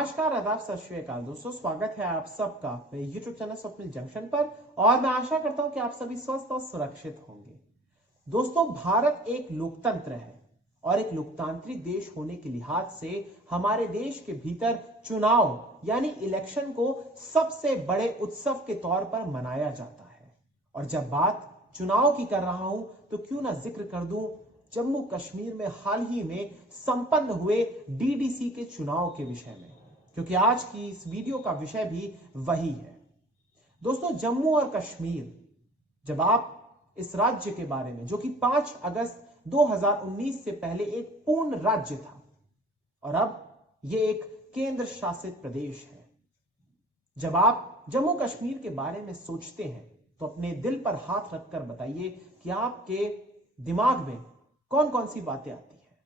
नमस्कार, आदाब, सत श्री अकाल दोस्तों। स्वागत है आप सबका मेरे YouTube चैनल स्वप्निल जंक्शन पर और मैं आशा करता हूं कि आप सभी स्वस्थ और सुरक्षित होंगे। दोस्तों, भारत एक लोकतंत्र है और एक लोकतांत्रिक देश होने के लिहाज से हमारे देश के भीतर चुनाव यानी इलेक्शन को सबसे बड़े उत्सव के तौर पर मनाया जाता है। और जब बात चुनाव की कर रहा हूं तो क्यों ना जिक्र कर दूं जम्मू कश्मीर में हाल ही में संपन्न हुए डीडीसी के चुनाव के विषय में, क्योंकि आज की इस वीडियो का विषय भी वही है। दोस्तों, जम्मू और कश्मीर, जब आप इस राज्य के बारे में, जो कि 5 अगस्त 2019 से पहले एक पूर्ण राज्य था और अब यह एक केंद्र शासित प्रदेश है, जब आप जम्मू कश्मीर के बारे में सोचते हैं तो अपने दिल पर हाथ रखकर बताइए कि आपके दिमाग में कौन कौन सी बातें आती है।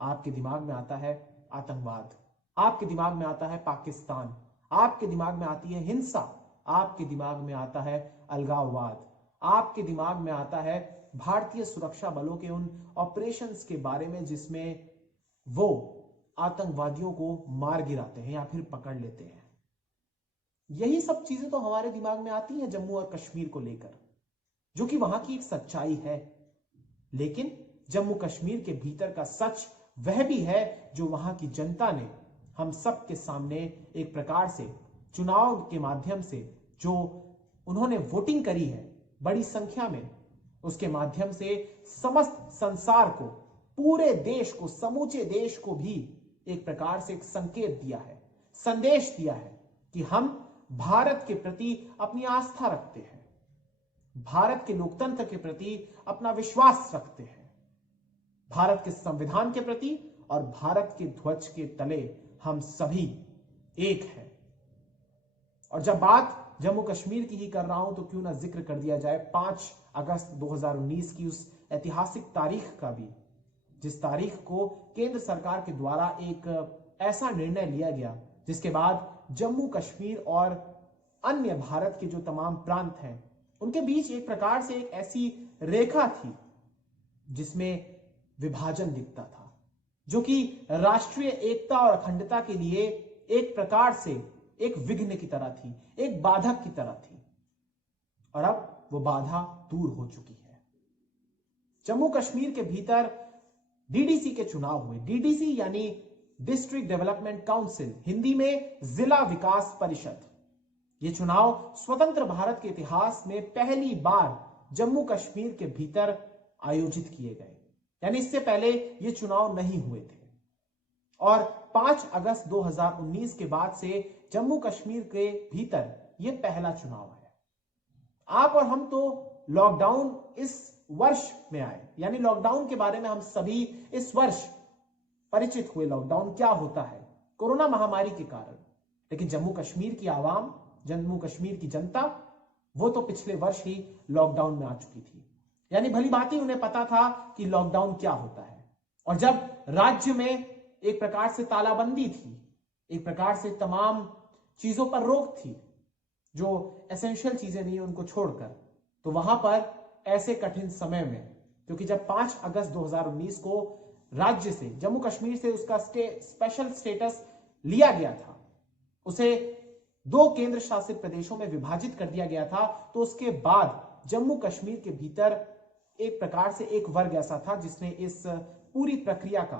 आपके दिमाग में आता है आतंकवाद, आपके दिमाग में आता है पाकिस्तान, आपके दिमाग में आती है हिंसा, आपके दिमाग में आता है अलगाववाद, आपके दिमाग में आता है भारतीय सुरक्षा बलों के उन ऑपरेशंस के बारे में जिसमें वो आतंकवादियों को मार गिराते हैं या फिर पकड़ लेते हैं। यही सब चीजें तो हमारे दिमाग में आती हैं जम्मू और कश्मीर को लेकर, जो कि वहां की एक सच्चाई है। लेकिन जम्मू कश्मीर के भीतर का सच वह भी है जो वहां की जनता ने हम सब के सामने एक प्रकार से चुनाव के माध्यम से जो उन्होंने वोटिंग करी है बड़ी संख्या में, उसके माध्यम से समस्त संसार को, पूरे देश को, समूचे देश को भी एक प्रकार से एक संकेत दिया है, संदेश दिया है कि हम भारत के प्रति अपनी आस्था रखते हैं, भारत के लोकतंत्र के प्रति अपना विश्वास रखते हैं, भारत के संविधान के प्रति और भारत के ध्वज के तले हम सभी एक हैं। और जब बात जम्मू कश्मीर की ही कर रहा हूं तो क्यों ना जिक्र कर दिया जाए 5 अगस्त 2019 की उस ऐतिहासिक तारीख का भी, जिस तारीख को केंद्र सरकार के द्वारा एक ऐसा निर्णय लिया गया जिसके बाद जम्मू कश्मीर और अन्य भारत के जो तमाम प्रांत हैं उनके बीच एक प्रकार से एक ऐसी रेखा थी जिसमें विभाजन दिखता था, जो कि राष्ट्रीय एकता और अखंडता के लिए एक प्रकार से एक विघ्न की तरह थी, एक बाधक की तरह थी। और अब वो बाधा दूर हो चुकी है। जम्मू कश्मीर के भीतर डीडीसी के चुनाव हुए। डीडीसी यानी डिस्ट्रिक्ट डेवलपमेंट काउंसिल, हिंदी में जिला विकास परिषद। ये चुनाव स्वतंत्र भारत के इतिहास में पहली बार जम्मू कश्मीर के भीतर आयोजित किए गए, यानी इससे पहले ये चुनाव नहीं हुए थे। और 5 अगस्त 2019 के बाद से जम्मू कश्मीर के भीतर यह पहला चुनाव है। आप और हम तो लॉकडाउन इस वर्ष में आए, यानी लॉकडाउन के बारे में हम सभी इस वर्ष परिचित हुए, लॉकडाउन क्या होता है कोरोना महामारी के कारण। लेकिन जम्मू कश्मीर की आवाम, जम्मू कश्मीर की जनता, वो तो पिछले वर्ष ही लॉकडाउन में आ चुकी थी, यानी भली बात ही उन्हें पता था कि लॉकडाउन क्या होता है। और जब राज्य में एक प्रकार से तालाबंदी थी, एक प्रकार से तमाम चीजों पर रोक थी, जो एसेंशियल चीजें नहीं उनको छोड़कर, तो वहां पर ऐसे कठिन समय में, क्योंकि जब 5 अगस्त 2019 को राज्य से, जम्मू कश्मीर से उसका स्पेशल स्टेटस लिया गया था, उसे 2 केंद्र शासित प्रदेशों में विभाजित कर दिया गया था, तो उसके बाद जम्मू कश्मीर के भीतर एक प्रकार से एक वर्ग ऐसा था जिसने इस पूरी प्रक्रिया का,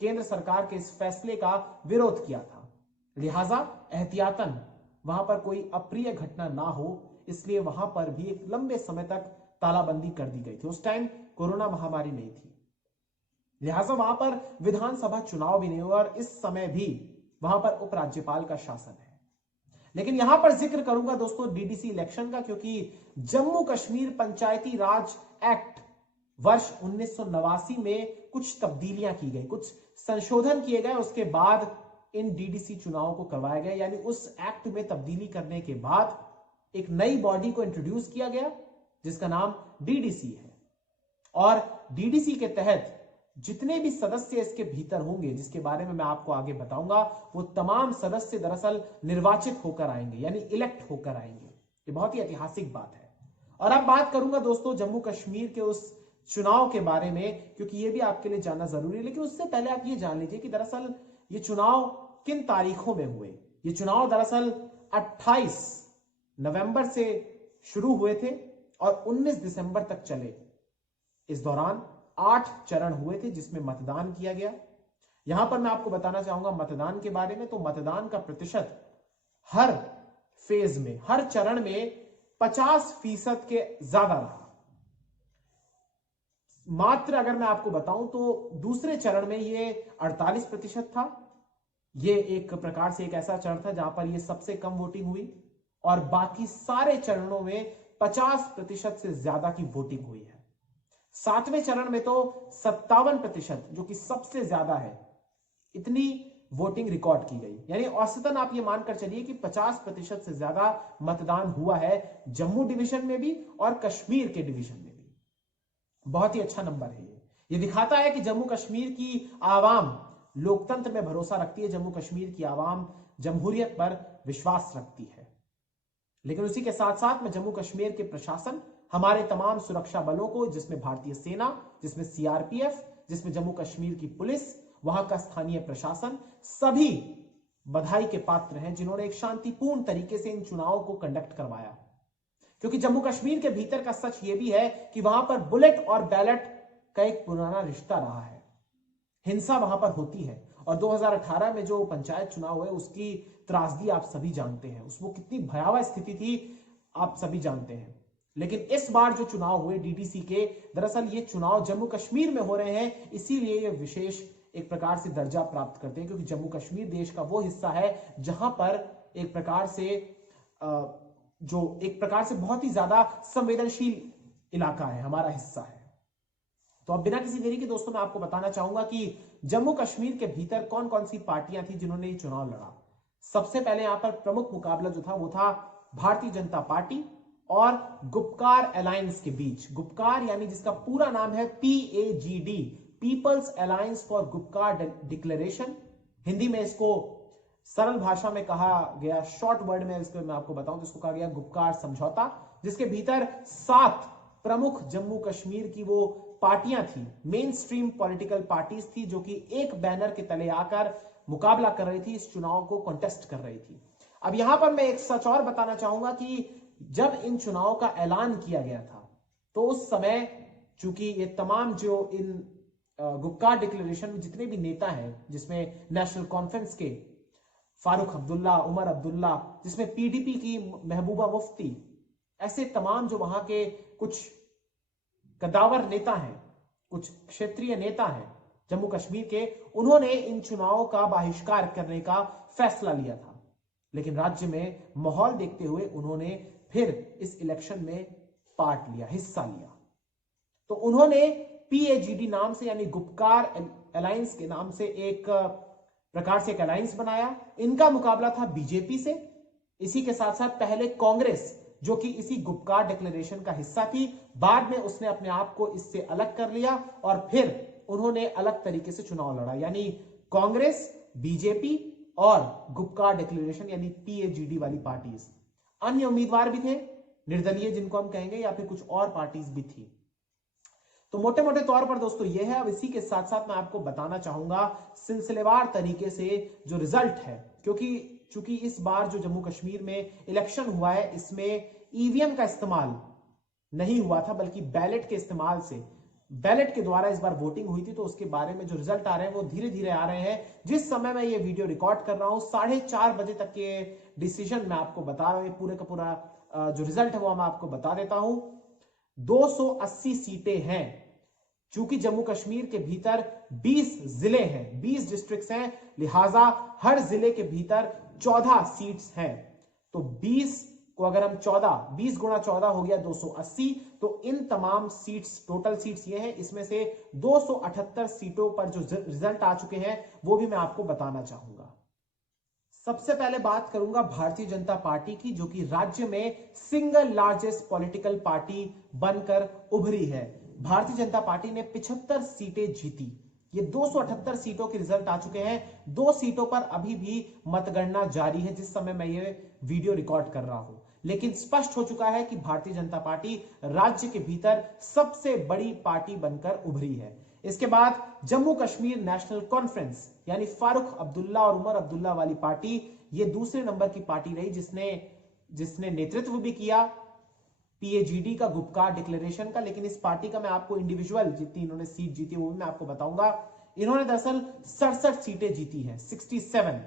केंद्र सरकार के इस फैसले का विरोध किया था। लिहाजा एहतियातन वहां पर कोई अप्रिय घटना ना हो, इसलिए वहां पर भी एक लंबे समय तक तालाबंदी कर दी गई थी। उस टाइम कोरोना महामारी नहीं थी, लिहाजा वहां पर विधानसभा चुनाव भी नहीं हुआ और इस समय भी वहां पर उपराज्यपाल का शासन है। लेकिन यहां पर जिक्र करूंगा दोस्तों डीडीसी इलेक्शन का, क्योंकि जम्मू कश्मीर पंचायती राज एक्ट वर्ष 1989 में कुछ तब्दीलियां की गई, कुछ संशोधन किए गए, उसके बाद इन डीडीसी चुनावों को करवाया गया। यानी उस एक्ट में तब्दीली करने के बाद एक नई बॉडी को इंट्रोड्यूस किया गया जिसका नाम डीडीसी है। और डीडीसी के तहत जितने भी सदस्य इसके भीतर होंगे, जिसके बारे में मैं आपको आगे बताऊंगा, वो तमाम सदस्य दरअसल निर्वाचित होकर आएंगे, यानी इलेक्ट होकर आएंगे। ये बहुत ही ऐतिहासिक बात है। और अब बात करूंगा दोस्तों जम्मू कश्मीर के उस चुनाव के बारे में, क्योंकि ये भी आपके लिए जानना जरूरी है। लेकिन उससे पहले आप ये जान लीजिए कि दरअसल ये चुनाव किन तारीखों में हुए। ये चुनाव दरअसल 28 नवंबर से शुरू हुए थे और 19 दिसंबर तक चले। इस दौरान 8 चरण हुए थे जिसमें मतदान किया गया। यहां पर मैं आपको बताना चाहूंगा मतदान के बारे में। तो मतदान का प्रतिशत हर फेज में, हर चरण में 50% के ज्यादा रहा। मात्र अगर मैं आपको बताऊं तो दूसरे चरण में ये 48% था। ये एक प्रकार से एक ऐसा चरण था जहां पर ये सबसे कम वोटिंग हुई और बाकी सारे चरणों में 50% से ज्यादा की वोटिंग हुई है। 7वें चरण में तो 57%, जो कि सबसे ज्यादा है, इतनी वोटिंग रिकॉर्ड की गई। यानी औसतन आप ये मानकर चलिए कि 50% से ज्यादा मतदान हुआ है जम्मू डिवीजन में भी और कश्मीर के डिवीजन में भी। बहुत ही अच्छा नंबर है ये दिखाता है कि जम्मू कश्मीर की आवाम लोकतंत्र में भरोसा रखती है, जम्मू कश्मीर की आवाम जमहूरियत पर विश्वास रखती है। लेकिन उसी के साथ साथ में जम्मू कश्मीर के प्रशासन, हमारे तमाम सुरक्षा बलों को, जिसमें भारतीय सेना, जिसमें सीआरपीएफ, जिसमें जम्मू कश्मीर की पुलिस, वहां का स्थानीय प्रशासन, सभी बधाई के पात्र हैं जिन्होंने एक शांतिपूर्ण तरीके से इन चुनावों को कंडक्ट करवाया। क्योंकि जम्मू कश्मीर के भीतर का सच यह भी है कि वहां पर बुलेट और बैलेट का एक पुराना रिश्ता रहा है। हिंसा वहां पर होती है और 2018 में जो पंचायत चुनाव हुए उसकी त्रासदी आप सभी जानते हैं, उसमें कितनी भयावह स्थिति थी आप सभी जानते हैं। लेकिन इस बार जो चुनाव हुए डीडीसी के, दरअसल ये चुनाव जम्मू कश्मीर में हो रहे हैं, इसीलिए ये विशेष एक प्रकार से दर्जा प्राप्त करते हैं, क्योंकि जम्मू कश्मीर देश का वो हिस्सा है जहां पर एक प्रकार से बहुत ही ज्यादा संवेदनशील इलाका है, हमारा हिस्सा है। तो अब बिना किसी देरी के दोस्तों मैं आपको बताना चाहूंगा कि जम्मू कश्मीर के भीतर कौन कौन सी पार्टियां थी जिन्होंने ये चुनाव लड़ा। सबसे पहले यहां पर प्रमुख मुकाबला जो था वो था भारतीय जनता पार्टी और गुपकार अलायंस के बीच। गुपकार यानी जिसका पूरा नाम है PAGD, peoples alliance for Gupkar declaration. Hindi में इसको सरल भाषा में कहा गया, शॉर्ट वर्ड में इसको मैं आपको बताऊं तो इसको कहा गया गुपकार समझौता, जिसके भीतर 7 प्रमुख जम्मू कश्मीर की वो पार्टियां थी, मेन स्ट्रीम पॉलिटिकल पार्टीज थी, जो कि एक बैनर के तले आकर मुकाबला कर रही थी, इस चुनाव को कॉन्टेस्ट कर रही थी। अब यहां पर मैं एक सच और बताना चाहूंगा कि जब इन चुनाव का ऐलान किया गया था तो उस समय चूंकि ये तमाम जो इन गुपकार डिक्लेरेशन में जितने भी नेता हैं, जिसमें नेशनल कॉन्फ्रेंस के फारूक अब्दुल्ला, उमर अब्दुल्ला, जिसमें PDP की महबूबा मुफ्ती, ऐसे तमाम जो वहां के कुछ कद्दावर नेता हैं, कुछ क्षेत्रीय नेता हैं जम्मू कश्मीर के, उन्होंने इन चुनावों का बहिष्कार करने का फैसला लिया था। लेकिन राज्य में माहौल देखते हुए उन्होंने फिर इस इलेक्शन में पार्ट लिया, हिस्सा लिया। तो उन्होंने PAGD नाम से, यानी गुपकार अलायंस के नाम से एक प्रकार से एक अलायंस बनाया। इनका मुकाबला था बीजेपी से। इसी के साथ साथ पहले कांग्रेस, जो कि इसी गुपकार डिक्लेरेशन का हिस्सा थी, बाद में उसने अपने आप को इससे अलग कर लिया और फिर उन्होंने अलग तरीके से चुनाव लड़ा। यानी कांग्रेस, बीजेपी और गुपकार डिक्लेरेशन यानी PAGD वाली पार्टीज। अन्य उम्मीदवार भी थे, निर्दलीय जिनको हम कहेंगे, या फिर कुछ और पार्टीज भी थी। तो मोटे मोटे तौर पर दोस्तों ये है। अब इसी के साथ साथ मैं आपको बताना चाहूंगा सिलसिलेवार तरीके से जो रिजल्ट है, क्योंकि चूंकि इस बार जो जम्मू कश्मीर में इलेक्शन हुआ है इसमें EVM का इस्तेमाल नहीं हुआ था, बल्कि बैलेट के इस्तेमाल से, बैलेट के द्वारा इस बार वोटिंग हुई थी। तो उसके बारे में जो रिजल्ट आ रहे हैं वो धीरे धीरे आ रहे हैं। जिस समय मैं ये वीडियो रिकॉर्ड कर रहा हूं 4:30 बजे तक के डिसीजन मैं आपको बता रहा हूं। पूरे का पूरा जो रिजल्ट है वो मैं आपको बता देता हूं। 280 सीटें हैं। चूंकि जम्मू कश्मीर के भीतर 20 जिले हैं, 20 डिस्ट्रिक्ट्स हैं, लिहाजा हर जिले के भीतर 14 सीट्स हैं। तो 20 को अगर हम 20 गुणा 14 हो गया 280। तो इन तमाम सीट्स, टोटल सीट्स ये हैं, इसमें से 278 सीटों पर जो रिजल्ट आ चुके हैं वो भी मैं आपको बताना चाहूंगा। सबसे पहले बात करूंगा भारतीय जनता पार्टी की, जो कि राज्य में सिंगल लार्जेस्ट पॉलिटिकल पार्टी बनकर उभरी है। भारतीय जनता पार्टी ने 75 सीटें जीती। ये 278 सीटों के रिजल्ट आ चुके हैं। 2 सीटों पर अभी भी मतगणना जारी है जिस समय मैं ये वीडियो रिकॉर्ड कर रहा हूं। लेकिन स्पष्ट हो चुका है कि भारतीय जनता पार्टी राज्य के भीतर सबसे बड़ी पार्टी बनकर उभरी है। इसके बाद जम्मू कश्मीर नेशनल कॉन्फ्रेंस यानी फारूक अब्दुल्ला और उमर अब्दुल्ला वाली पार्टी, ये दूसरे नंबर की पार्टी रही जिसने नेतृत्व भी किया पीएजीडी का, गुपकार डिक्लेरेशन का। लेकिन इस पार्टी का मैं आपको इंडिविजुअल जितनी इन्होंने सीट जीती वो भी मैं आपको बताऊंगा। इन्होंने दरअसल 67 सीटें जीती हैं, 67।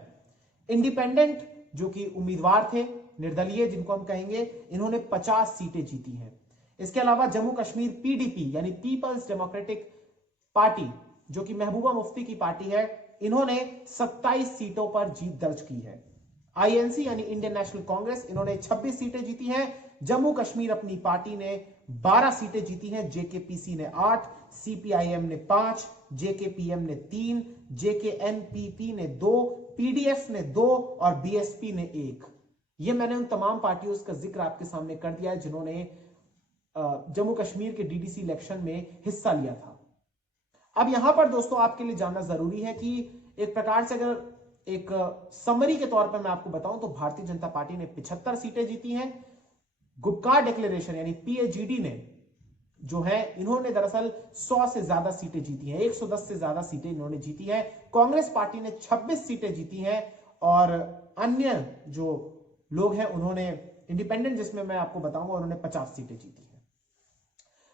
इंडिपेंडेंट जो कि उम्मीदवार थे, निर्दलीय जिनको हम कहेंगे, इन्होंने 50 सीटें जीती हैं। इसके अलावा जम्मू कश्मीर पीडीपी यानी पीपल्स डेमोक्रेटिक पार्टी जो कि महबूबा मुफ्ती की पार्टी है, इन्होंने 27 सीटों पर जीत दर्ज की है। आईएनसी यानी इंडियन नेशनल कांग्रेस, इन्होंने 26 सीटें जीती हैं। जम्मू कश्मीर अपनी पार्टी ने 12 सीटें जीती हैं, जेकेपीसी ने 8, सीपीआईएम ने 5, जेकेपीएम ने 3, जेकेएनपीपी ने 2, पीडीएफ ने 2 और बीएसपी ने 1। ये मैंने उन तमाम पार्टियों का जिक्र आपके सामने कर दिया है जिन्होंने जम्मू कश्मीर के डीडीसी इलेक्शन में हिस्सा लिया था। अब यहां पर दोस्तों आपके लिए जानना जरूरी है कि एक प्रकार से अगर एक समरी के तौर पर मैं आपको बताऊं तो भारतीय जनता पार्टी ने 75 सीटें जीती हैं। गुपकार डिक्लेरेशन यानी पीएजीडी ने जो है, इन्होंने दरअसल 100 से ज्यादा सीटें जीती हैं, 110 से ज्यादा सीटें इन्होंने जीती हैं। कांग्रेस पार्टी ने 26 सीटें जीती हैं और अन्य जो लोग हैं उन्होंने, इंडिपेंडेंट जिसमें मैं आपको बताऊंगा, उन्होंने 50 सीटें जीती हैं।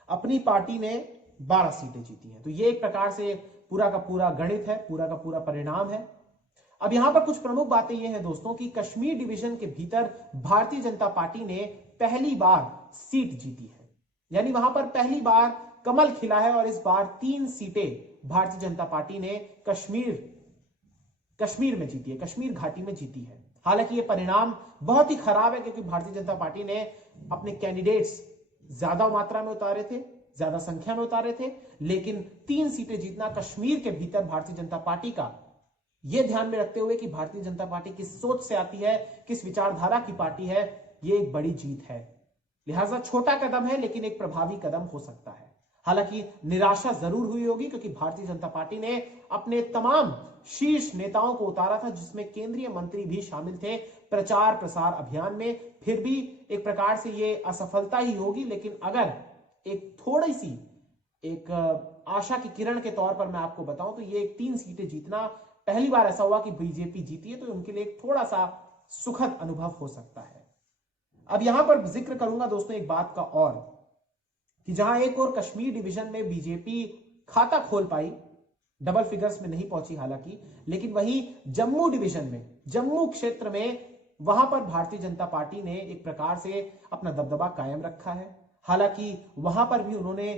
अपनी पार्टी ने 12 सीटें जीती हैं। तो ये एक प्रकार से पूरा का पूरा गणित है, पूरा का पूरा परिणाम है। अब यहां पर कुछ प्रमुख बातें ये हैं दोस्तों कि कश्मीर डिवीजन के भीतर भारतीय जनता पार्टी ने पहली बार सीट जीती है, यानी वहां पर पहली बार कमल खिला है और इस बार 3 सीटें भारतीय जनता पार्टी ने कश्मीर में जीती है, कश्मीर घाटी में जीती है। हालांकि यह परिणाम बहुत ही खराब है क्योंकि भारतीय जनता पार्टी ने अपने कैंडिडेट्स ज्यादा मात्रा में उतारे थे, ज्यादा संख्या में उतारे थे, लेकिन 3 सीटें जीतना कश्मीर के भीतर भारतीय जनता पार्टी का, यह ध्यान में रखते हुए कि भारतीय जनता पार्टी किस सोच से आती है, किस विचारधारा की पार्टी है, यह एक बड़ी जीत है। लिहाजा छोटा कदम है लेकिन एक प्रभावी कदम हो सकता है। हालांकि निराशा जरूर हुई होगी क्योंकि भारतीय जनता पार्टी ने अपने तमाम शीर्ष नेताओं को उतारा था, जिसमें केंद्रीय मंत्री भी शामिल थे प्रचार प्रसार अभियान में। फिर भी एक प्रकार से ये असफलता ही होगी, लेकिन अगर एक थोड़ी सी एक आशा की किरण के तौर पर मैं आपको बताऊं तो ये 3 सीटें जीतना, पहली बार ऐसा हुआ कि बीजेपी जीती है, तो उनके लिए एक थोड़ा सा सुखद अनुभव हो सकता है। अब यहां पर जिक्र करूंगा दोस्तों एक बात का और, कि जहां एक और कश्मीर डिवीजन में बीजेपी खाता खोल पाई, डबल फिगर्स में नहीं पहुंची हालांकि, लेकिन वहीं जम्मू डिवीजन में, जम्मू क्षेत्र में, वहां पर भारतीय जनता पार्टी ने एक प्रकार से अपना दबदबा कायम रखा है। हालांकि वहां पर भी उन्होंने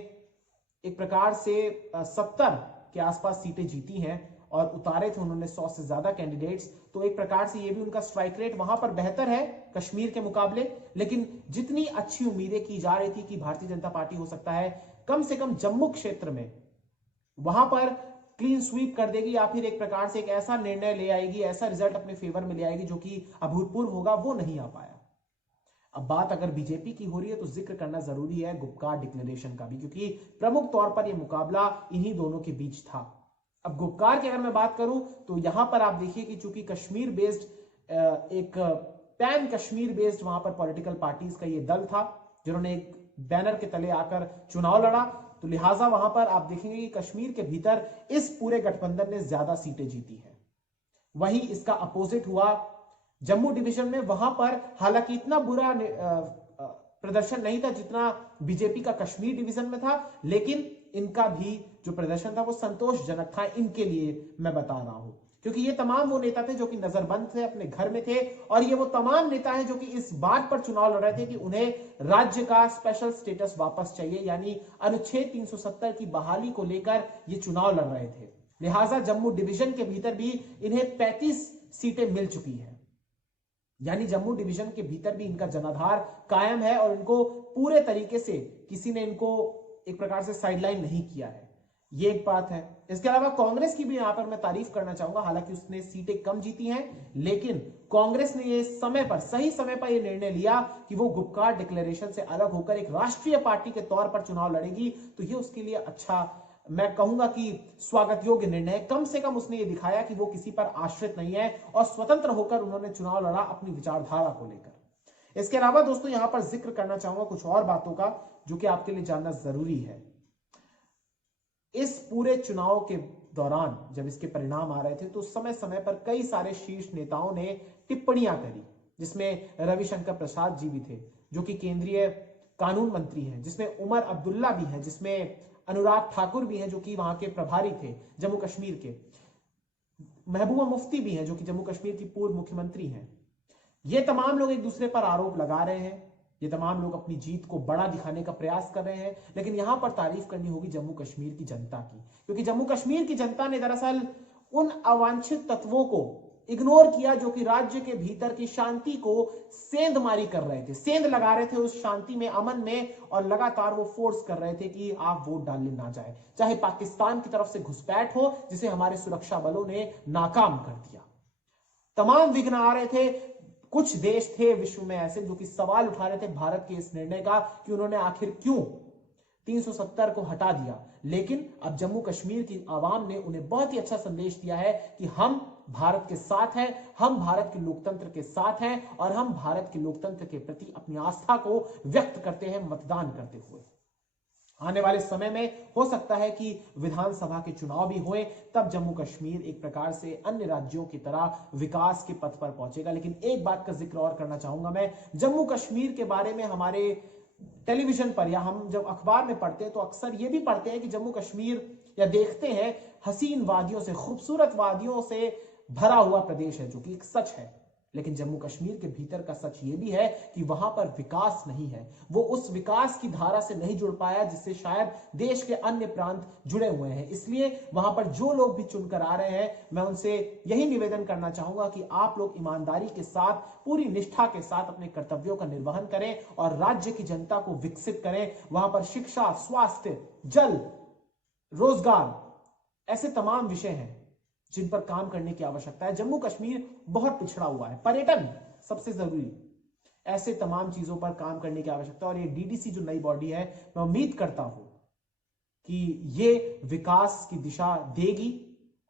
एक प्रकार से 70 के आसपास सीटें जीती हैं और उतारे थे उन्होंने 100 से ज्यादा कैंडिडेट्स। तो एक प्रकार से ये भी उनका स्ट्राइक रेट वहां पर बेहतर है कश्मीर के मुकाबले। लेकिन जितनी अच्छी उम्मीदें की जा रही थी कि भारतीय जनता पार्टी हो सकता है कम से कम जम्मू क्षेत्र में वहां पर क्लीन स्वीप कर देगी या फिर एक प्रकार से एक ऐसा निर्णय ले आएगी, ऐसा रिजल्ट अपने फेवर में ले आएगी जो कि अभूतपूर्व होगा, वो नहीं आ पाया। अब बात अगर बीजेपी की हो रही है तो जिक्र करना जरूरी है गुपकार डिक्लेरेशन का भी, क्योंकि प्रमुख तौर पर यह मुकाबला इन्हीं दोनों के बीच था। अब गुपकार की अगर मैं बात करूं तो यहां पर आप देखिए कि चूंकि कश्मीर बेस्ड एक पैन कश्मीर बेस्ड वहां पर पॉलिटिकल पार्टीज का ये दल था जिन्होंने एक बैनर के तले आकर चुनाव लड़ा, तो लिहाजा वहां पर आप देखेंगे कि कश्मीर के भीतर इस पूरे गठबंधन ने ज्यादा सीटें जीती है। वहीं इसका अपोजिट हुआ जम्मू डिवीजन में, वहां पर हालांकि इतना बुरा प्रदर्शन नहीं था जितना बीजेपी का कश्मीर डिवीजन में था, लेकिन इनका भी जो प्रदर्शन था वो संतोषजनक था इनके लिए, मैं बता रहा हूं, क्योंकि ये तमाम वो नेता थे जो कि नजरबंद थे, अपने घर में थे, और ये वो तमाम नेता हैं जो कि इस बात पर चुनाव लड़ रहे थे कि उन्हें राज्य का स्पेशल स्टेटस वापस चाहिए, यानी अनुच्छेद 370 की बहाली को लेकर ये चुनाव लड़ रहे थे। लिहाजा जम्मू डिवीजन के भीतर भी इन्हें 35 सीटें मिल चुकी हैं, यानी जम्मू डिवीजन के भीतर भी इनका जनाधार कायम है और इनको पूरे तरीके से किसी ने इनको एक प्रकार से साइडलाइन नहीं किया है, ये एक बात है। इसके अलावा कांग्रेस की भी यहां पर मैं तारीफ करना चाहूंगा, हालांकि उसने सीटें कम जीती हैं, लेकिन कांग्रेस ने ये समय पर, सही समय पर यह निर्णय लिया कि वो गुपकार डिक्लेरेशन से अलग होकर एक राष्ट्रीय पार्टी के तौर पर चुनाव लड़ेगी, तो ये उसके लिए अच्छा, मैं कहूंगा कि स्वागत योग्य निर्णय। कम से कम उसने ये दिखाया कि वो किसी पर आश्रित नहीं है और स्वतंत्र होकर उन्होंने चुनाव लड़ा अपनी विचारधारा को लेकर। इसके अलावा दोस्तों यहां पर जिक्र करना चाहूंगा कुछ और बातों का जो कि आपके लिए जानना जरूरी है। इस पूरे चुनाव के दौरान जब इसके परिणाम आ रहे थे तो समय समय पर कई सारे शीर्ष नेताओं ने टिप्पणियां करी, जिसमें रविशंकर प्रसाद जी भी थे जो कि केंद्रीय कानून मंत्री हैं, जिसमें उमर अब्दुल्ला भी है, जिसमें अनुराग ठाकुर भी हैं जो कि वहां के प्रभारी थे जम्मू कश्मीर के, महबूबा मुफ्ती भी हैं जो कि जम्मू कश्मीर की पूर्व मुख्यमंत्री हैं। ये तमाम लोग एक दूसरे पर आरोप लगा रहे हैं, ये तमाम लोग अपनी जीत को बड़ा दिखाने का प्रयास कर रहे हैं, लेकिन यहां पर तारीफ करनी होगी जम्मू कश्मीर की जनता की, क्योंकि जम्मू कश्मीर की जनता ने दरअसल उन अवांछित तत्वों को इग्नोर किया जो कि राज्य के भीतर की शांति को सेंधमारी कर रहे थे, सेंध लगा रहे थे उस शांति में, अमन में, और लगातार वो फोर्स कर रहे थे कि आप वोट डालने ना जाए, चाहे पाकिस्तान की तरफ से घुसपैठ हो जिसे हमारे सुरक्षा बलों ने नाकाम कर दिया। तमाम विघ्न आ रहे थे। कुछ देश थे विश्व में ऐसे जो कि सवाल उठा रहे थे भारत के इस निर्णय का कि उन्होंने आखिर क्यों 370 को हटा दिया, लेकिन अब जम्मू कश्मीर की आवाम ने उन्हें बहुत ही अच्छा संदेश दिया है कि हम भारत के साथ हैं, हम भारत के लोकतंत्र के साथ हैं और हम भारत के लोकतंत्र के प्रति अपनी आस्था को व्यक्त करते हैं मतदान करते हुए। आने वाले समय में हो सकता है कि विधानसभा के चुनाव भी होए, तब जम्मू कश्मीर एक प्रकार से अन्य राज्यों की तरह विकास के पथ पर पहुंचेगा। लेकिन एक बात का जिक्र और करना चाहूंगा मैं, जम्मू कश्मीर के बारे में हमारे टेलीविजन पर या हम जब अखबार में पढ़ते हैं तो अक्सर ये भी पढ़ते हैं कि जम्मू कश्मीर या देखते हैं हसीन वादियों से, खूबसूरत वादियों से भरा हुआ प्रदेश है, जो कि एक सच है। लेकिन जम्मू कश्मीर के भीतर का सच ये भी है कि वहां पर विकास नहीं है, वो उस विकास की धारा से नहीं जुड़ पाया जिससे शायद देश के अन्य प्रांत जुड़े हुए हैं। इसलिए वहां पर जो लोग भी चुनकर आ रहे हैं, मैं उनसे यही निवेदन करना चाहूंगा कि आप लोग ईमानदारी के साथ, पूरी निष्ठा के साथ अपने कर्तव्यों का निर्वहन करें और राज्य की जनता को विकसित करें। वहां पर शिक्षा, स्वास्थ्य, जल, रोजगार, ऐसे तमाम विषय हैं जिन पर काम करने की आवश्यकता है। जम्मू कश्मीर बहुत पिछड़ा हुआ है, पर्यटन सबसे जरूरी, ऐसे तमाम चीजों पर काम करने की आवश्यकता है। और ये डीडीसी जो नई बॉडी है, मैं उम्मीद करता हूं कि ये विकास की दिशा देगी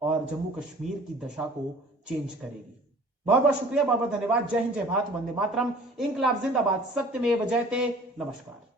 और जम्मू कश्मीर की दशा को चेंज करेगी। बहुत बहुत शुक्रिया, बहुत बहुत धन्यवाद। जय हिंद, जय भारत, वंदे मातरम, इंकलाब जिंदाबाद, सत्यमेव जयते। नमस्कार।